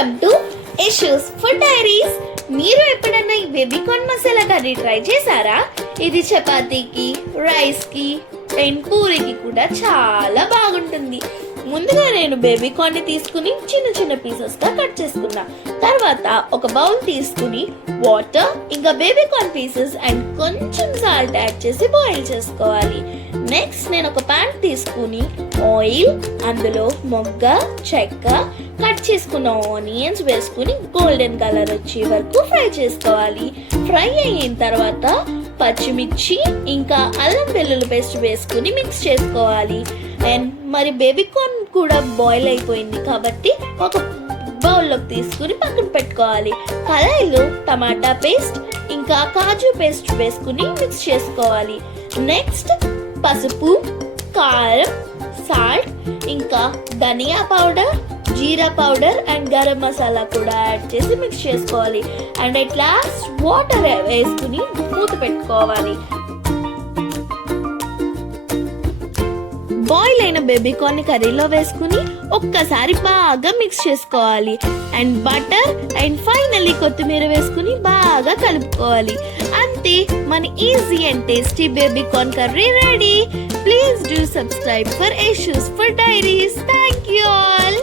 Welcome to issues food diaries. మీరు ఎప్పుడన్నా ఈ బేబీకార్న్ మసాలా కర్రీ ట్రై చేశారా? ఇది చపాతీకి, రైస్కి అండ్ పూరికి కూడా చాలా బాగుంటుంది. ముందుగా నేను బేబీకార్న్ ని తీసుకుని చిన్న చిన్న పీసెస్ గా కట్ చేసుకున్నా. తర్వాత ఒక బౌల్ తీసుకుని వాటర్ ఇంకా బేబీకార్న్ పీసెస్ అండ్ కొంచెం సాల్ట్ యాడ్ చేసి బాయిల్ చేసుకోవాలి. నెక్స్ట్ నేను ఒక ప్యాన్ తీసుకుని ఆయిల్, అందులో మొగ్గ, చెక్క, కట్ చేసుకున్న ఆనియన్స్ వేసుకుని గోల్డెన్ కలర్ వచ్చే వరకు ఫ్రై చేసుకోవాలి. ఫ్రై అయిన తర్వాత పచ్చిమిర్చి ఇంకా అల్లం వెల్లుల్లి పేస్ట్ వేసుకుని మిక్స్ చేసుకోవాలి. అండ్ మరి బేబీకార్న్ కూడా బాయిల్ అయిపోయింది కాబట్టి ఒక బౌల్లోకి తీసుకుని పక్కన పెట్టుకోవాలి. కడాయిలో టమాటా పేస్ట్ ఇంకా కాజు పేస్ట్ వేసుకుని మిక్స్ చేసుకోవాలి. నెక్స్ట్ పసుపు, కారం, సాల్ట్ ఇంకా ధనియా పౌడర్, జీరా పౌడర్ అండ్ గరం మసాలా కూడా యాడ్ చేసి మిక్స్ చేసుకోవాలి. అండ్ అట్ లాస్ట్ వాటర్ వేసుకుని మూత పెట్టుకోవాలి. బాయిల్ అయిన బేబీకార్న్ ని కర్రీలో వేసుకుని ఒక్కసారి బాగా మిక్స్ చేసుకోవాలి. అండ్ బటర్ అండ్ ఫైనల్లీ కొత్తిమీర వేసుకుని బాగా కలుపుకోవాలి. అంతే, మన easy and tasty baby corn curry ready. Please do subscribe for issues food diaries. Thank you all.